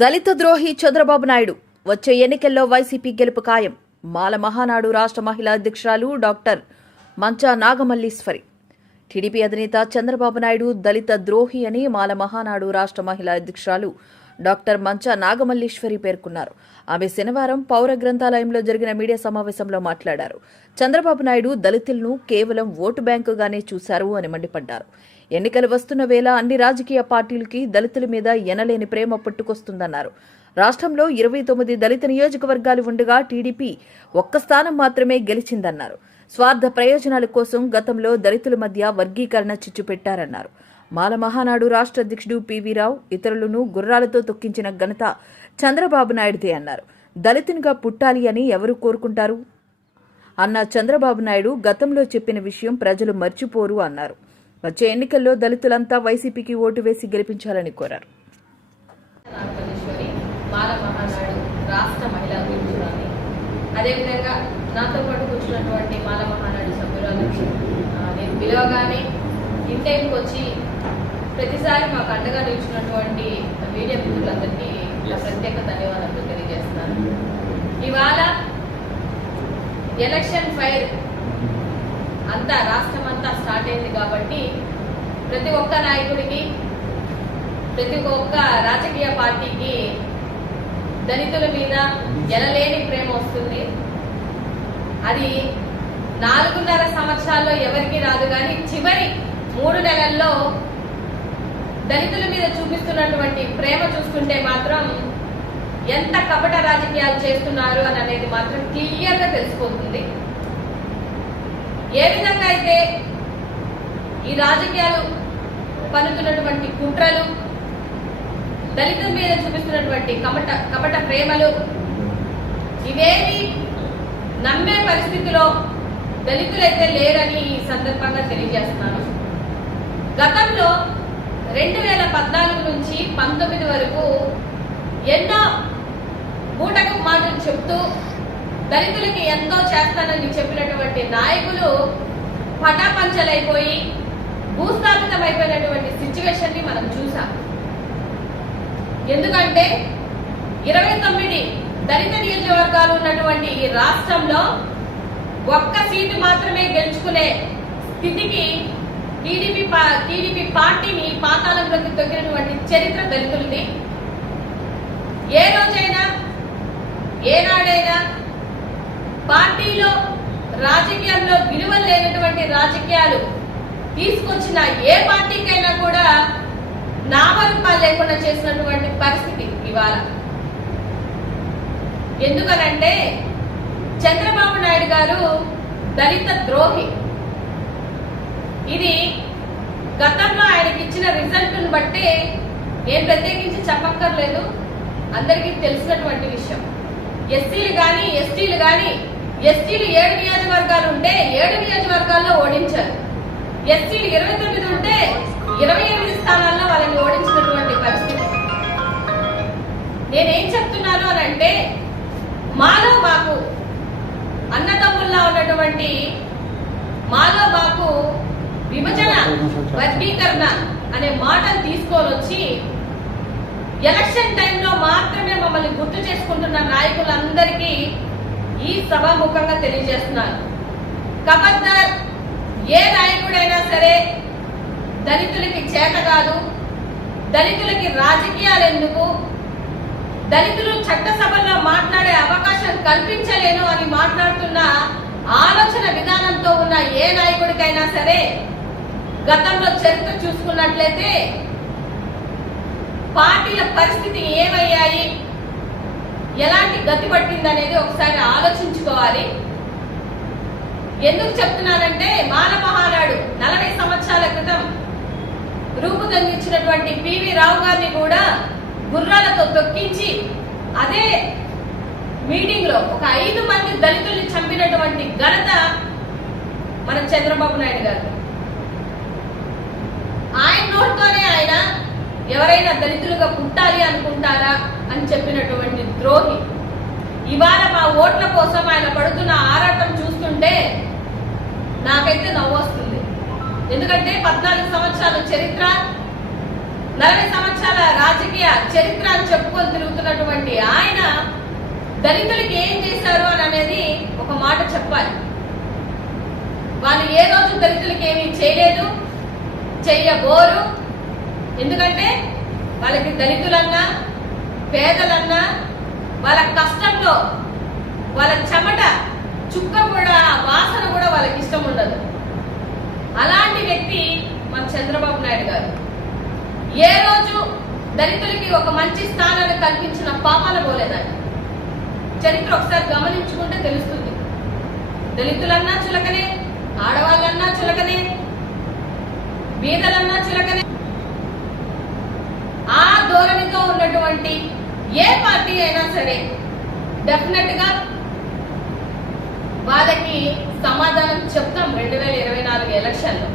దళిత ద్రోహి చంద్రబాబు నాయుడు వచ్చే ఎన్నికల్లో వైసీపీ గెలుపు ఖాయం. మాల మహానాడు రాష్ట్ర మహిళా అధ్యక్షురాలు డాక్టర్ మంచా నాగమల్లీశ్వరి. టీడీపీ అధినేత చంద్రబాబు నాయుడు దళిత ద్రోహి అని మాల మహానాడు రాష్ట్ర మహిళా అధ్యక్షురాలు డాక్టర్ మంచా నాగమల్లీశ్వరి పేర్కొన్నారు. ఆమె శనివారం పౌర గ్రంథాలయంలో జరిగిన మీడియా సమావేశంలో మాట్లాడారు. చంద్రబాబు నాయుడు దళితులను కేవలం ఓటు బ్యాంకుగానే చూశారు అని మండిపడ్డారు. ఎన్నికలు వస్తున్న వేళ అన్ని రాజకీయ పార్టీలకి దళితుల మీద ఎనలేని ప్రేమ పుట్టుకొస్తుందన్నారు. రాష్ట్రంలో ఇరవై తొమ్మిది దళిత నియోజకవర్గాలు ఉండగా టీడీపీ ఒక్క స్థానం మాత్రమే గెలిచిందన్నారు. స్వార్థ ప్రయోజనాల కోసం గతంలో దళితుల మధ్య వర్గీకరణ చిచ్చు పెట్టారన్నారు. మాల మహానాడు రాష్ట్ర అధ్యక్షుడు పివిరావు ఇతరులను గుర్రాలతో తొక్కించిన ఘనత చంద్రబాబు నాయుడుదే అన్నారు. దళితునిగా పుట్టాలి అని ఎవరు కోరుకుంటారు? అన్న చంద్రబాబు నాయుడు గతంలో చెప్పిన విషయం ప్రజలు మర్చిపోరు అన్నారు. వచ్చే ఎన్నికల్లో దళితులంతా వైసీపీకి ఓటు వేసి గెలిపించాలని కోరారు. నాగమల్లేశ్వరి బాల రాష్ట్ర మహిళా అధ్యక్షురాలి అదేవిధంగా నాతో పాటు కూర్చున్నటువంటి మాల మహానాడు సభ్యురాలు ఆ, నేను పిలవగానే ఇంటైంకి వచ్చి ప్రతిసారి మాకు అండగా నిలిచినటువంటి మీడియా మిత్రులందరికీ నా ప్రత్యేక ధన్యవాదాలు తెలియజేస్తున్నాను. ఇవాళ ఎలక్షన్ ఫైర్ అంతా రాష్ట్రం అంతా స్టార్ట్ అయింది కాబట్టి ప్రతి ఒక్క నాయకుడికి ప్రతి ఒక్క రాజకీయ పార్టీకి దళితుల మీద ఎనలేని ప్రేమ వస్తుంది. అది నాలుగున్నర సంవత్సరాల్లో ఎవరికి రాదు కానీ చివరి మూడు నెలల్లో దళితుల మీద చూపిస్తున్నటువంటి ప్రేమ చూస్తుంటే మాత్రం ఎంత కపట రాజకీయాలు చేస్తున్నారు అని అనేది మాత్రం క్లియర్గా తెలిసిపోతుంది. ఏ విధంగా అయితే ఈ రాజకీయాలు పన్నుతున్నటువంటి కుట్రలు దళితుల మీద చూపిస్తున్నటువంటి కపట కపట ప్రేమలు ఇవేవి నమ్మే పరిస్థితిలో దళితులైతే లేరని ఈ సందర్భంగా తెలియజేస్తున్నాను. గతంలో రెండు వేల పద్నాలుగు నుంచి పంతొమ్మిది వరకు ఎన్నో బూటకు మాటలు చెప్తూ దళితులకి ఎంతో చేస్తానని చెప్పినటువంటి నాయకులు పటాపంచలైపోయి భూస్థాపితమైపోయినటువంటి సిచ్యువేషన్ని మనం చూసాం. ఎందుకంటే ఇరవై తొమ్మిది దళిత నియోజకవర్గాలు ఉన్నటువంటి ఈ రాష్ట్రంలో ఒక్క సీటు మాత్రమే గెలుచుకునే స్థితికి టీడీపీ పా- టీడీపీ పార్టీని పాతాళంలోకి తొక్కినటువంటి చరిత్ర దళితులది ఏ రోజైనా ఏనాడైనా పార్టీలో రాజకీయాల్లో విలువలు లేనటువంటి రాజకీయాలు తీసుకొచ్చిన ఏ పార్టీకైనా కూడా నామరూపాలు లేకుండా చేసినటువంటి పరిస్థితి ఇవాళ. ఎందుకనంటే చంద్రబాబు నాయుడు గారు దళిత ద్రోహి. ఇది గతంలో ఆయనకి ఇచ్చిన రిజల్ట్ను బట్టి ఏం ప్రత్యేకించి చెప్పక్కర్లేదు. అందరికీ తెలిసినటువంటి విషయం. ఎస్సీలు కానీ ఎస్టీలు కానీ ఎస్టీలు ఏడు నియోజకవర్గాలు ఉంటే ఏడు నియోజకవర్గాల్లో ఓడించారు. ఎస్సీలు ఇరవై తొమ్మిది ఉంటే ఇరవై ఎనిమిది స్థానాల్లో వాళ్ళని ఓడించినటువంటి పరిస్థితి. నేనేం చెప్తున్నాను అని అంటే మాలో మాకు అన్నదమ్ముల్లా ఉన్నటువంటి మాలో మాకు విభజన వర్గీకరణ అనే మాటలు తీసుకొని వచ్చి ఎలక్షన్ టైంలో మాత్రమే మమ్మల్ని గుర్తు చేసుకుంటున్న నాయకులందరికీ ఈ సభాముఖంగా తెలియజేస్తున్నాను. కబద్దర్ ఏ నాయకుడైనా సరే దళితులకి చేత కాదు దళితులకి రాజకీయాలు ఎందుకు? దళితులు చట్టసభల్లో మాట్లాడే అవకాశం కల్పించలేను అని మాట్లాడుతున్న ఆలోచన విధానంతో ఉన్న ఏ నాయకుడికైనా సరే గతంలో చరిత్ర చూసుకున్నట్లయితే పార్టీల పరిస్థితి ఏమయ్యాయి? ఎలాంటి గతి పట్టింది అనేది ఒకసారి ఆలోచించుకోవాలి. ఎందుకు చెప్తున్నానంటే మాల మహానాడు నలభై సంవత్సరాల క్రితం రూపుదిద్దించినటువంటి పివి రావు గారిని కూడా గుర్రాలతో తొక్కించి అదే మీటింగ్లో ఒక ఐదు మంది దళితుల్ని చంపినటువంటి ఘనత మన చంద్రబాబు నాయుడు గారు. ఆయన నోటితోనే ఆయన ఎవరైనా దళితులుగా పుట్టాలి అనుకుంటారా అని చెప్పినటువంటి ద్రోహి. ఇవాళ మా ఓట్ల కోసం ఆయన పడుతున్న ఆరాటం చూస్తుంటే నాకైతే నవ్వు వస్తుంది. ఎందుకంటే పద్నాలుగు సంవత్సరాల చరిత్ర నలభై సంవత్సరాల రాజకీయ చరిత్ర అని చెప్పుకొని దళితులకి ఏం చేశారు అని అనేది ఒక మాట చెప్పాలి. వాళ్ళు ఏ రోజు దళితులకి ఏమీ చేయలేదు చెయ్యబోరు. ఎందుకంటే వాళ్ళకి దళితులన్నా పేదలన్నా వాళ్ళ కష్టంలో వాళ్ళ చెమట చుక్క కూడా వాసన కూడా వాళ్ళకి ఇష్టం ఉండదు. అలాంటి వ్యక్తి మన చంద్రబాబు నాయుడు గారు. ఏ రోజు దళితులకి ఒక మంచి స్థానాన్ని కల్పించిన పాపాల పోలేదని చరిత్ర ఒకసారి గమనించుకుంటే తెలుస్తుంది. దళితులన్నా చులకనే ఆడవాళ్ళన్నా చులకనే బీదలన్నా చులకనే ఆ ధోరణితో ఉన్నటువంటి ఏ పార్టీ అయినా సరే డెఫినెట్గా వాళ్ళకి సమాధానం చెప్తాం రెండు వేల ఇరవై నాలుగు ఎలక్షన్లో.